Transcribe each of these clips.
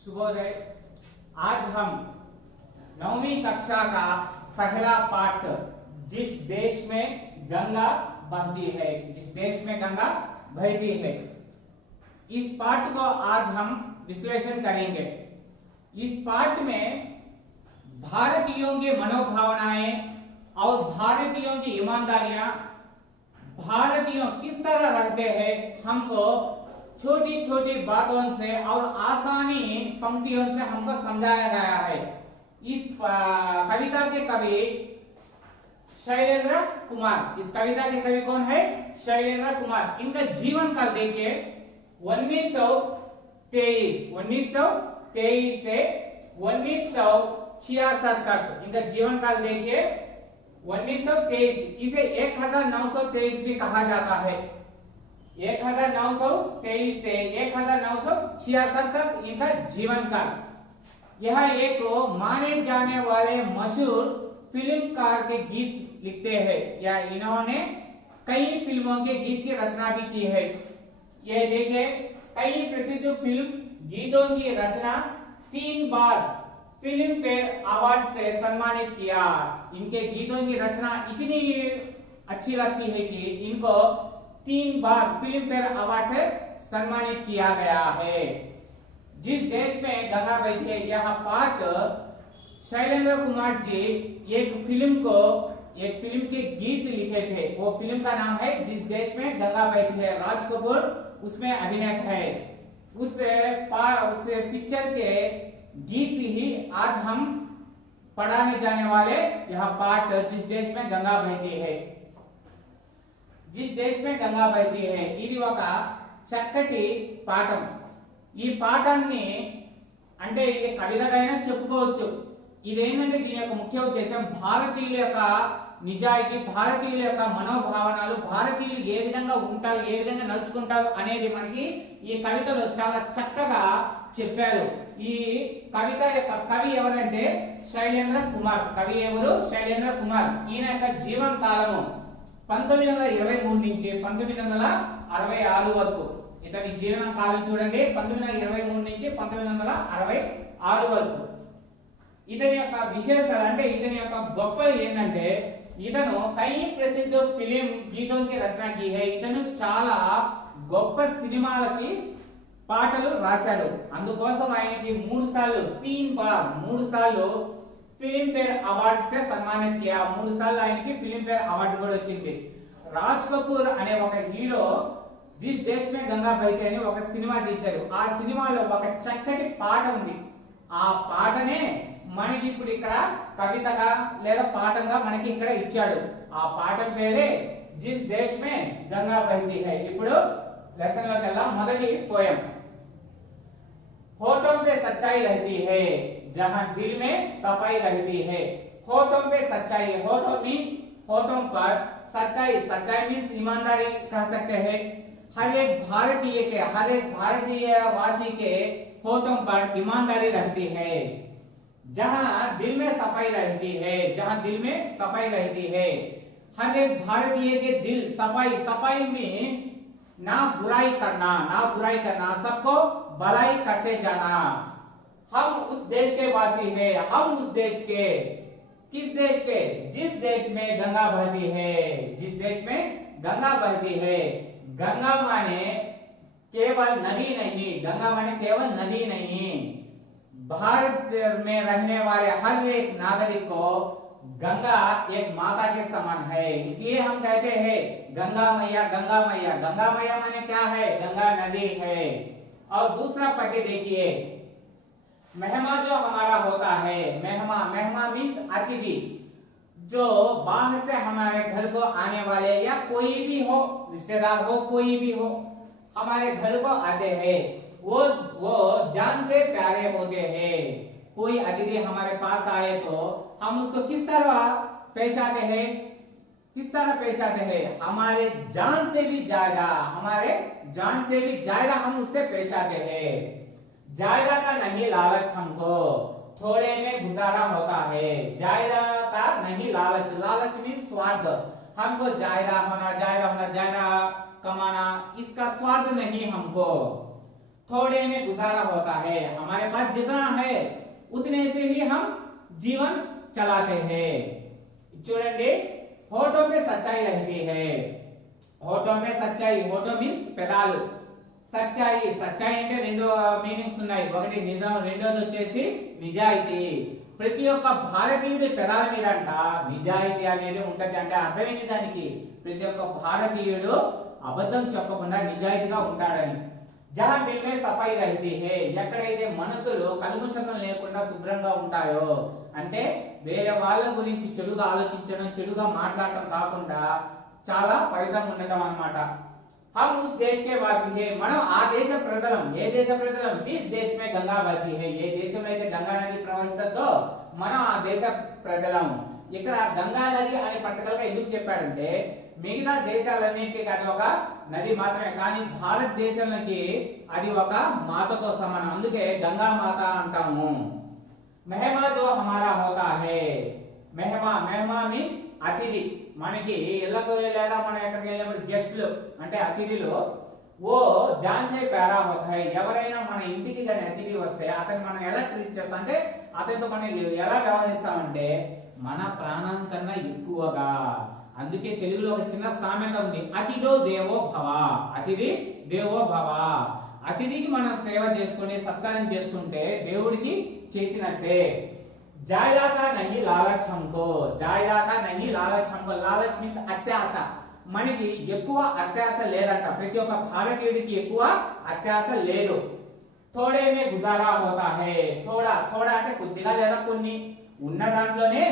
शुभोदय। आज हम 9वीं कक्षा का पहला पाठ जिस देश में गंगा बहती है, जिस देश में गंगा बहती है, इस पाठ को आज हम विश्लेषण करेंगे। इस पाठ में भारतीयों के मनोभावनाएं और भारतीयों की ईमानदारियां, भारतीयों किस तरह रहते हैं, हमको छोटी छोटी बातों से और आसानी पंक्तियों से हमको समझाया गया है। इस कविता के कवि शैलेंद्र कुमार। इस कविता के कवि कौन है? शैलेंद्र कुमार। इनका जीवन काल देखिए 1923 से 1966 तक इनका जीवन काल देखिए 1923। इसे 1923 भी कहा जाता है। 1923 से 1966 तक इनका जीवन काल। यह एक माने जाने वाले मशहूर फिल्मकार के गीत लिखते हैं, या इन्होंने कई फिल्मों के गीत की रचना भी की है। यह देखिए कई प्रसिद्ध फिल्म गीतों की रचना 3 बार फिल्म फेयर अवार्ड से सम्मानित किया। इनके गीतों की रचना इतनी अच्छी लगती है कि इनको 3 बार फिल्म फेयर अवार्ड से सम्मानित किया गया है। जिस देश में गंगा बहती है, यह पाठ शैलेंद्र कुमार जी एक फिल्म के गीत लिखे थे। वो फिल्म का नाम है जिस देश में गंगा बहती है। राज कपूर उसमें अभिनेता है। उस पिक्चर के गीत ही आज हम पढ़ाने जाने वाले। यह पाठ जिस देश में गंगा बहती है, जिस देश में गंगा बहती है, ఇది ఒక చక్కటి పాఠం। ఈ పాఠాన్ని అంటే ఇది కవితగానే చెప్పుకోవచ్చు। ఇదేంటంటే దీని యొక్క ముఖ్య ఉద్దేశం భారతీయుల యొక్క నిజాయితీ, భారతీయుల యొక్క మనోభావనలు, భారతీయులు ఏ విధంగా ఉంటారు, ఏ విధంగా నడుచుకుంటారు అనేది మనకి ఈ కవితలో చాలా చక్కగా చెప్పారు। ఈ కవిత యొక్క కవి ఎవరంటే శైలేంద్ర కుమార్। కవి ఎవరు? శైలేంద్ర కుమార్। ఈయన యొక్క జీవన కాలము 1923 నుంచి 1966 వరకు। ఇతని జీవన కాలం చూడండి, 1923 నుంచి 1966 వరకు। ఇతని యొక్క విశేషాలు అంటే ఇతని యొక్క గొప్పలు ఏంటంటే ఇతను కై ప్రసిద్ధ ఫిలిం గీతం కి రచన की है। ఇతను చాలా గొప్ప సినిమాలకి పాటలు రాశాడు। అందుకోసం ఆయనకి 3 సార్లు फिल्म फेयर अवार्ड से सम्मानित किया। 3 साल ఆయనకి फिल्म फेयर अवार्ड కూడా వచ్చింది। రాజ్ కపూర్ అనే ఒక హీరో దిస్ దేశ్ మే గంగా బహతి అని ఒక సినిమా తీశారు। ఆ సినిమాలో ఒక చక్కటి పాట ఉంది। ఆ పాటనే మనకి ఇప్పుడు ఇక్కడ కవితగా లేదా పాఠంగా మనకి ఇక్కడ ఇచ్చాడు। ఆ పాఠం పేరే జిస్ దేశ్ మే గంగా బహతి హై। ఇప్పుడు లెసన్ లోకి వెళ్దాం। మొదటి పోయం। होठों पे सच्चाई रहती है जहां दिल में सफाई रहती है। होठों पे सच्चाई, होठों मीन्स होठों पर सच्चाई, सच्चाई मीन्स ईमानदारी कह सकते हैं। हर एक भारतीय वासी के होठों पर ईमानदारी रहती है। जहां दिल में सफाई रहती है, जहां दिल में सफाई रहती है। हर एक भारतीय के दिल सफाई मीन्स ना बुराई करना, सबको भलाई करते जाना। हम उस देश के वासी हैं, हम उस देश के, किस देश के? जिस देश में गंगा बहती है, जिस देश में गंगा बहती है। गंगा माने केवल नदी नहीं, गंगा माने केवल नदी नहीं। भारत में रहने वाले हर एक नागरिक को गंगा एक माता के समान है। इसलिए हम कहते हैं गंगा मैया, गंगा मैया। गंगा मैया माने क्या है? गंगा नदी है। और दूसरा पद्य देखिए, मेहमा जो हमारा होता है, मेहमा मीन्स अतिथि, जो बाहर से हमारे घर को आने वाले या कोई भी हो, रिश्तेदार हो, कोई भी हो, हमारे घर को आते हैं, वो जान से प्यारे होते हैं। कोई अतिथि हमारे पास आए तो हम उसको किस तरह पेश आते हैं? हमारे जान से भी ज्यादा हम उससे पेश आते हैं। ज्यादा का नहीं लालच हमको, थोड़े में गुजारा होता है। ज्यादा का नहीं लालच, लालच मीन्स स्वार्थ। हमको ज्यादा होना, ज्यादा कमाना, इसका स्वार्थ नहीं हमको। थोड़े में गुजारा होता है। हमारे पास जितना है उतने से ही हम जीवन चलाते हैं। చూడండి, होठों में सच्चाई रहती है। होठों में सच्चाई, होठों मीन्स పెదాలు, సచ్చాయి, సచ్చాయి అంటే రెండు మీనింగ్స్ ఉన్నాయి. ఒకటి నిజం, రెండోది వచ్చేసి నిజాయితీ. ప్రతి ఒక్క భారతీయుడి పెదాల మీద అంట నిజాయితీ అనేది ఉంటది. అంటే అర్థమైంది దానికి, ప్రతి ఒక్క భారతీయుడు అబద్ధం చెప్పకుండా నిజాయితీగా ఉంటాడని. జహా దిల్ మే సఫాయి రహతీ హై, ఎక్కడైతే మనసులు కల్ముషం లేకుండా శుభ్రంగా ఉంటాయో, అంటే వేరే వాళ్ళ గురించి చెడుగా ఆలోచించడం, చెడుగా మాట్లాడటం కాకుండా చాలా పవిత్రంగా ఉండటం అన్నమాట. हम उस देश के वासी है, మనం ఆ దేశ ప్రజలం. ఏ దేశ ప్రజలం? దిస్ దేశ్ మే గంగా బహती है, ఏ దేశంలో అయితే గంగా నది ప్రవహిస్తుందో మనం ఆ దేశ ప్రజలం. ఇక్కడ గంగా నది అని పర్టికులర్ గా ఎందుకు చెప్పాడంటే, మిగతా దేశాలన్నిటికీ అది ఒక నది మాత్రమే, కానీ భారతదేశానికి అది ఒక మాతతో సమానం. అందుకే గంగా మాత అంటాము. మెహమా జో హమారా హోతా హై, మెహమా, మెహమా మీన్స్ అతిథి. మనకి ఇళ్ళకు లేదా మనం ఎక్కడికి వెళ్ళినప్పుడు గెస్ట్లు అంటే అతిథులు, ఓ జాన్ సే ప్యారా హోతా హై. ఎవరైనా మన ఇంటికి కానీ అతిథి వస్తే అతన్ని మనం ఎలా ట్రీట్ చేస్తాం అంటే, అతనితో మనం ఎలా వ్యవహరిస్తామంటే మన ప్రాణం కన్నా ఎక్కువగా. అందుకే తెలుగులో ఒక చిన్న సామెత ఉంది, అతిథో దేవో భవ, అతిథి దేవో భవ. అతిథికి మనం సేవ చేసుకుని సత్కారం చేసుకుంటే దేవుడికి చేసినట్టే. जायदा का नहीं लालच हमको, जायदा का नहीं लालच हमको. లాలచ్ మీన్స్ అత్యాశ. మనకి ఎక్కువ అత్యాశ లేదంట, ప్రతి ఒక్క భారతీయుడికి ఎక్కువ అత్యాశ లేదు. थोड़े में गुजारा होता है, थोड़ा, थोड़ा అంటే కొద్దిగా లేదా కొన్ని, ఉన్న దాంట్లోనే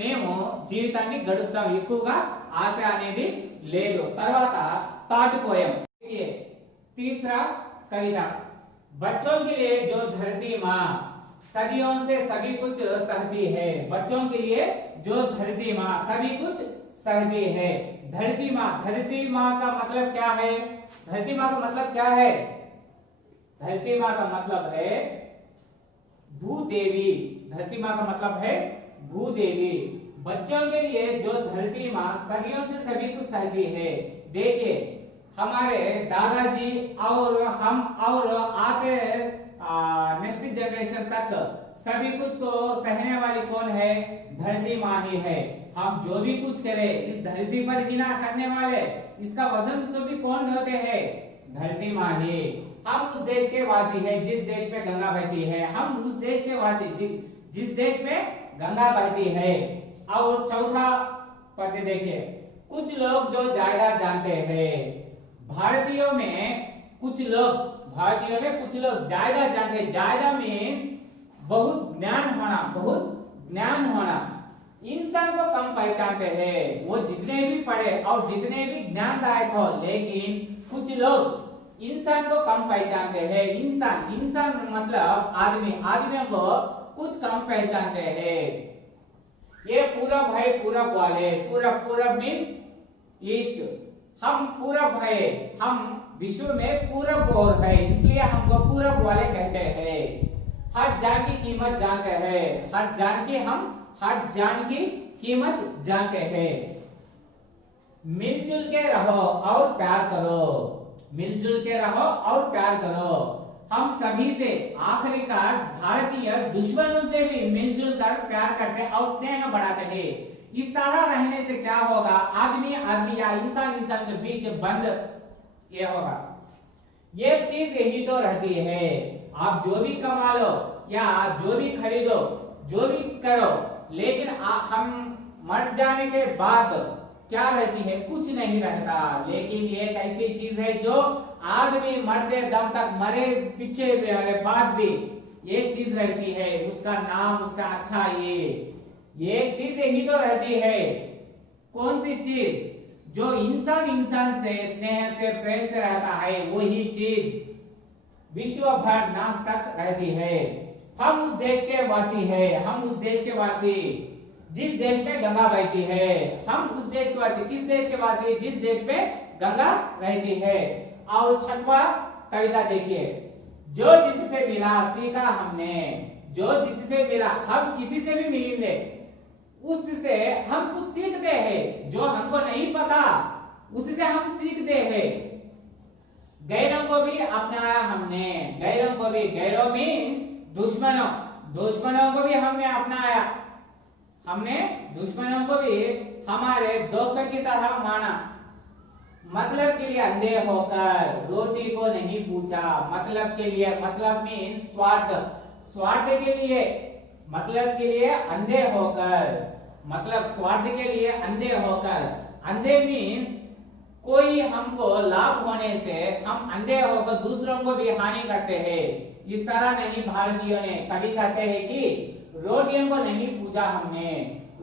మేము జీవితాన్ని గడుపుతాం, ఎక్కువగా ఆశ అనేది లేదు. తర్వాత థర్డ్ పోయం, तीसरा कविता, बच्चों के लिए जो धरती माँ सदियों से सभी कुछ सहती है. बच्चों के लिए जो धरती माँ सभी कुछ सहती है. धरती माँ, धरती माँ का मतलब क्या है? धरती माँ का मतलब क्या है? धरती माँ का मतलब है भूदेवी. धरती माँ का मतलब है भूदेवी. बच्चों के लिए जो धरती माँ सदियों से सभी कुछ सहती है. देखिए, हमारे दादाजी और हम और आते नेक्स्ट जनरेशन तक सभी कुछ को सहने वाली कौन है? धरती माँ ही है. हम जो भी कुछ करें इस धरती पर ही ना करने वाले, इसका वजन सभी कौन होते हैं? धरती माँ ही. हम उस देश के वासी हैं जिस देश में गंगा बहती है. हम उस देश के वासी जिस देश में गंगा बहती है. और चौथा पद देखिए, कुछ लोग जो जायदाद जानते हैं. भारतीयों में कुछ लोग, भारतीयों में कुछ लोग जायदाद जानते हैं. जायदाद मीन्स बहुत ज्ञान होना, बहुत ज्ञान होना. इंसान को कम पहचानते हैं. वो जितने भी पढ़े और जितने भी ज्ञानदायक हो, लेकिन कुछ लोग इंसान को कम पहचानते हैं. इंसान, इंसान मतलब आदमी, आदमियों को कुछ कम पहचानते हैं. ये पूरब है, पूरब वाले. पूरब, पूरब मीन्स ईस्ट. हम पूरब है, हम विश्व में पूरब ओर है, इसलिए हमको पूरब वाले कहते हैं. हर जान की कीमत जानते हैं. हर जान की, हम हर जान की कीमत जानते हैं. मिलजुल के रहो और प्यार करो. मिलजुल के रहो और प्यार करो. हम सभी से, आखिरकार भारतीय दुश्मनों से भी मिलजुल कर प्यार करते और स्नेह बढ़ाते हैं. इस तरह रहने से क्या होगा? आदमी आदमी या इंसान इंसान के बीच बंद ये होगा. ये चीज यही तो रहती है. आप जो भी कमा लो या जो भी खरीदो, जो भी करो, लेकिन हम मर जाने के बाद क्या रहती है? कुछ नहीं रहता. लेकिन ये एक ऐसी चीज है जो आदमी मरते दम तक, मरे पीछे बाद भी एक चीज रहती है, उसका नाम, उसका अच्छा ये चीज यही तो रहती है. कौन सी चीज? जो इंसान इंसान से स्नेह से प्रेम से रहता है, वही चीज विश्व भर नाश तक रहती है. हम उस देश के वासी है. हम उस देश के वासी जिस देश में गंगा बहती है. हम उस देश के वासी, किस देश के वासी? जिस देश में गंगा रहती है. और छठवां कविता देखिए, जो जिससे मिला सीखा हमने. जो जिससे मिला, हम किसी से भी मिलेंगे उससे हम कुछ सीखते हैं. जो हमको नहीं पता उससे हम सीखते हैं. गैरों को भी अपनाया हमने, गैरों को भी, गैरों मीन्स दुश्मनों, दुश्मनों को भी हमने अपनाया, हमने दुश्मनों को भी हमारे दोस्तों की तरह माना। मतलब के लिए अंधे होकर रोटी को नहीं पूछा, मतलब के लिए, मतलब मीन स्वार्थ, स्वार्थ के लिए, मतलब के लिए अंधे होकर, मतलब स्वार्थ के लिए अंधे होकर, अंधे मीन्स कोई हमको लाभ होने से हम अंधे होकर दूसरों को भी हानि करते हैं। इस तरह नहीं भारतीयों ने, कभी कहते हैं कि रोटियों को नहीं पूछा हमने,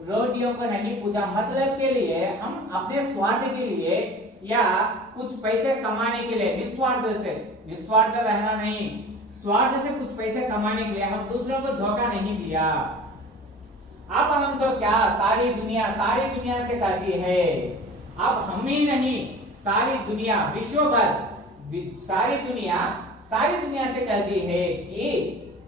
रोटियों को नहीं पूछा, मतलब के लिए हम अपने स्वार्थ के लिए या कुछ पैसे कमाने के लिए, निस्वार्थ से, निस्वार्थ रहना नहीं, स्वार्थ से कुछ पैसे कमाने के लिए हम दूसरों को धोखा नहीं दिया। अब हम तो क्या, सारी दुनिया से कहती है, अब हम ही नहीं सारी दुनिया, विश्व भर सारी दुनिया से कहती है कि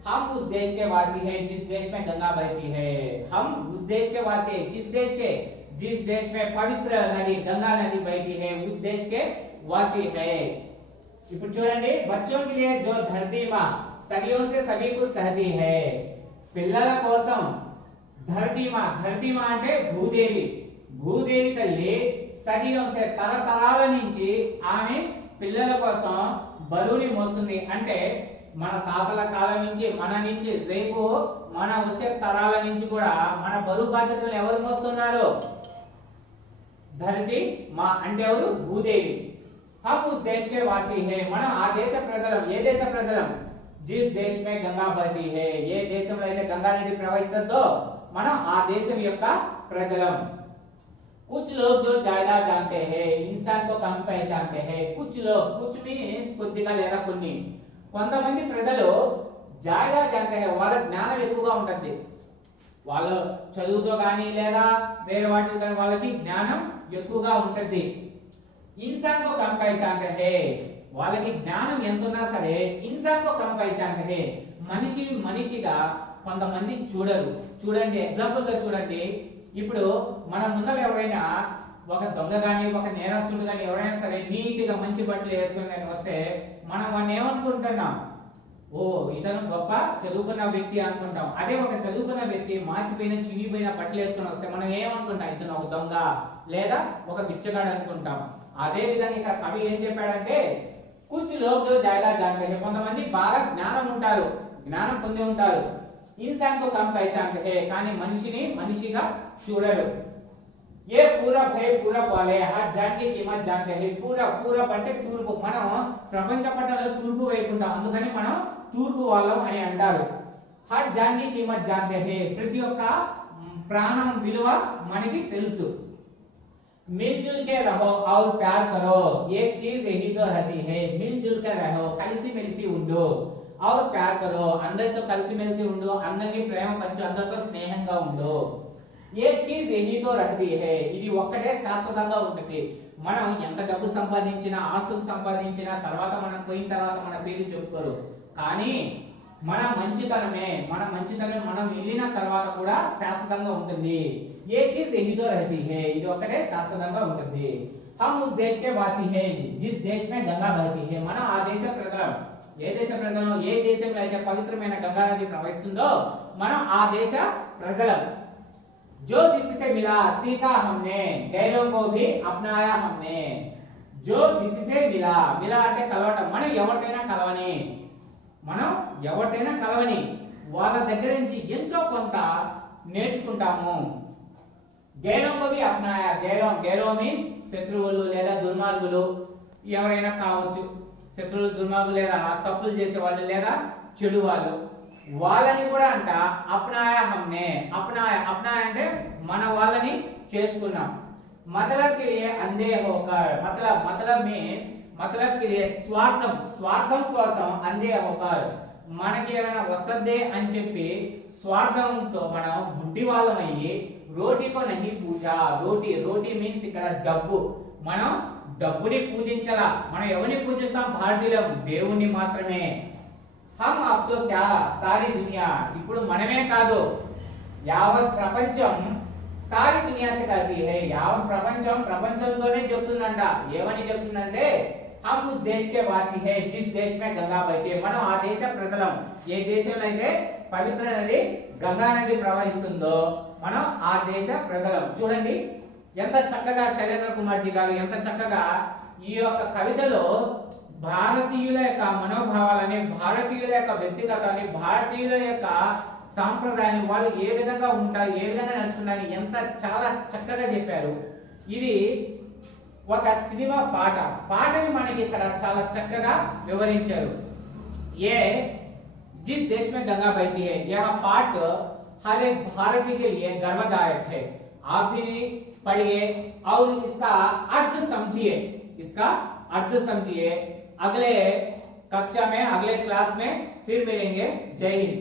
हम उस देश के वासी हैं जिस देश में गंगा बहती है, हम उस देश के वासी हैं, किस देश के, जिस देश में पवित्र नदी गंगा नदी बहती है, उस देश के वासी है। ఇప్పుడు చూడండి, बच्चों के लिए जो धरती माँ सदियों से सभी कुछ सहती है, పిల్లల కోసం धरती माँ అంటే భూదేవి, భూదేవి తల్లి సదియోं से తరతరాల నుంచి ఆమె పిల్లల కోసం బరువుని మోస్తుంది, అంటే మన తాతల కాలం నుంచి, మన నుంచి రేపు మన వచ్చే తరాల నుంచి కూడా మన బరువు బాధ్యతలు ఎవరు మోస్తున్నారు, धरती माँ అంటే ఎవరు, భూదేవి। हम उस देश के वासी हैं, మనం ఆ దేశ ప్రజలం, ఏ దేశ ప్రజలం, जिस देश में गंगा बहती है, ఏ దేశంలో అయితే గంగా నది ప్రవహిస్తుందో మనం ఆ దేశం యొక్క ప్రజలం। कुछ लोग जो ज्यादा जानते हैं इंसान को कम पहचानते हैं, कुछ लोग, कुछ मीन्स కొద్దిగా లేదా కొన్ని, కొంతమంది ప్రజలు ज्यादा जानते हैं, వాళ్ళ జ్ఞానం ఎక్కువగా ఉంటుంది, వాళ్ళు చదువుతో కానీ లేదా వేరే వాటితో కానీ వాళ్ళకి జ్ఞానం ఎక్కువగా ఉంటుంది। ఇన్సాన్ కో కమ్ పహచానతే హై, వాళ్ళకి జ్ఞానం ఎంతున్నా సరే ఇన్సాన్ కో కమ్ పహచానతే హై, మనిషిగా కొంతమంది చూడరు। చూడండి, ఎగ్జాంపుల్ గా చూడండి, ఇప్పుడు మన ముందర ఎవరైనా ఒక దొంగ గాని ఒక నేరస్తుడు గాని ఎవరైనా సరే నీట్ గా మంచి బట్టలు వేసుకుని కానీ వస్తే మనం వాడిని ఏమనుకుంటున్నాం, ఓ ఇతను గొప్ప చదువుకున్న వ్యక్తి అనుకుంటాం। అదే ఒక చదువుకున్న వ్యక్తి మాసిపోయిన చినిగిపోయిన బట్టలు వేసుకుని వస్తే మనం ఏమనుకుంటాం, ఇతను ఒక దొంగ లేదా ఒక బిచ్చగాడు అనుకుంటాం। అదే విధంగా ఇక్కడ కవి ఏం చెప్పాడంటే, కుछ लोग जो ज्यादा जानते हैं, కొంతమంది బాగా జ్ఞానం ఉంటారు, జ్ఞానం పొంది ఉంటారు, इंसान को कम पहचानते हैं, కానీ మనిషిని మనిషిగా చూడరు। ये पूरब है, पूरब वाले हर जान की कीमत जानते हैं, पूरब అంటే తూర్పు, మనం ప్రపంచ పటంలో తూర్పు వైపు ఉంటాం, అందుకని మనం తూర్పు వాళ్ళం అని అంటారు। హర్ జాన్ కి कीमत जानते हैं, ప్రతి ఒక్క ప్రాణం విలువ మనకి తెలుసు। मिलजुल के रहो और प्यार करो, एक चीज यही तो रहती है, मिलजुल के रहो, కలిసి మెలిసి ఉండు, और प्यार करो, అందరితో కలిసి మెలిసి ఉండు, అందరిని ప్రేమ పంచు, అందరితో స్నేహంగా ఉండు। एक चीज यही तो रहती है, ఇది ఒక్కటే శాశ్వతంగా ఉంటుంది। మనం ఎంత డబ్బు సంపాదించినా, ఆస్తులు సంపాదించినా తర్వాత మనం పోయిన తర్వాత మన పేరు చెప్పుకోరు, కానీ మన మంచితనమే మనం వెళ్ళిన తర్వాత కూడా శాశ్వతంగా ఉంటుంది। ये चीज यही तो रहती है, ఇది ఒక్కటే శాశ్వతంగా ఉంటుంది। हम उस देश के वासी हैं जिस देश में गंगा बहती है, మనం ఆ దేశ ప్రజలం, ఏ దేశ ప్రజలం, ఏ దేశంలో అయితే పవిత్రమైన గంగా నది ప్రవహిస్తుందో మనం ఆ దేశ ప్రజలం। जो जिससे मिला सीखा हमने, गैरों को भी अपनाया हमने, जो जिससे मिला, मिला అంటే కలవటం, మనం ఎవరితోనైనా కలవని వాళ్ళ దగ్గర నుంచి ఎంతో కొంత నేర్చుకుంటాము। గైరోं को भी अपनाया, గైరోं మీన్స్ శత్రువులు లేదా దుర్మార్గులు ఎవరైనా కావచ్చు, శత్రువులు దుర్మార్గులు లేదా తప్పులు చేసే వాళ్ళు లేదా చెడు వాళ్ళు, వాళ్ళని కూడా అంట అప్నాయా హమ్నే, అప్నాయా అంటే మన వాళ్ళని చేసుకున్నాం। मतलब के लिए अंधे होकर, मतलब में मतलब के लिए స్వార్థం కోసం अंधे होकर, మనకి ఏమైనా వస్తదే అని చెప్పి స్వార్థంతో మనం గుడ్డి వాళ్ళం అయ్యి రోటీకో నహీ పూజా, రోటీ మీన్స్ ఇక్కడ డబ్బు, మనం డబ్బుని పూజించాలా, మనం ఎవరిని పూజిస్తాం, భారతీయులం దేవుణ్ణి మాత్రమే। हम अब तो क्या सारी दुनिया, ఇప్పుడు మనమే కాదు యావత్ ప్రపంచం सारी दुनिया से कहती है, యావత్ ప్రపంచంతోనే చెప్తుందంట, ఏమని చెప్తుందంటే हम उस देश के वासी है जिस देश में गंगा बहती है మనం ఆ దేశ ప్రజలం ఏ దేశంలో అయితే పవిత్ర నది గంగా నది ప్రవహిస్తుందో మనం ఆ దేశ ప్రజలం చూడండి ఎంత చక్కగా శైలేంద్ర కుమార్ జీ గారు ఎంత చక్కగా ఈ యొక్క కవితలో భారతీయుల యొక్క మనోభావాలని భారతీయుల యొక్క వ్యక్తిగతాన్ని భారతీయుల యొక్క సాంప్రదాయాన్ని వాళ్ళు ఏ విధంగా ఉంటారు ఏ విధంగా నడుచుకున్నారు ఎంత చాలా చక్కగా చెప్పారు ఇది ఒక సినిమా పాటని మనకి ఇక్కడ చాలా చక్కగా వివరించారు ये जिस देश में गंगा बहती है यह पाठ हर एक भारतीय के लिए गर्वदायक है आप भी पढ़िए और इसका अर्थ समझिए अगले कक्षा में अगले क्लास में फिर मिलेंगे जय हिंद।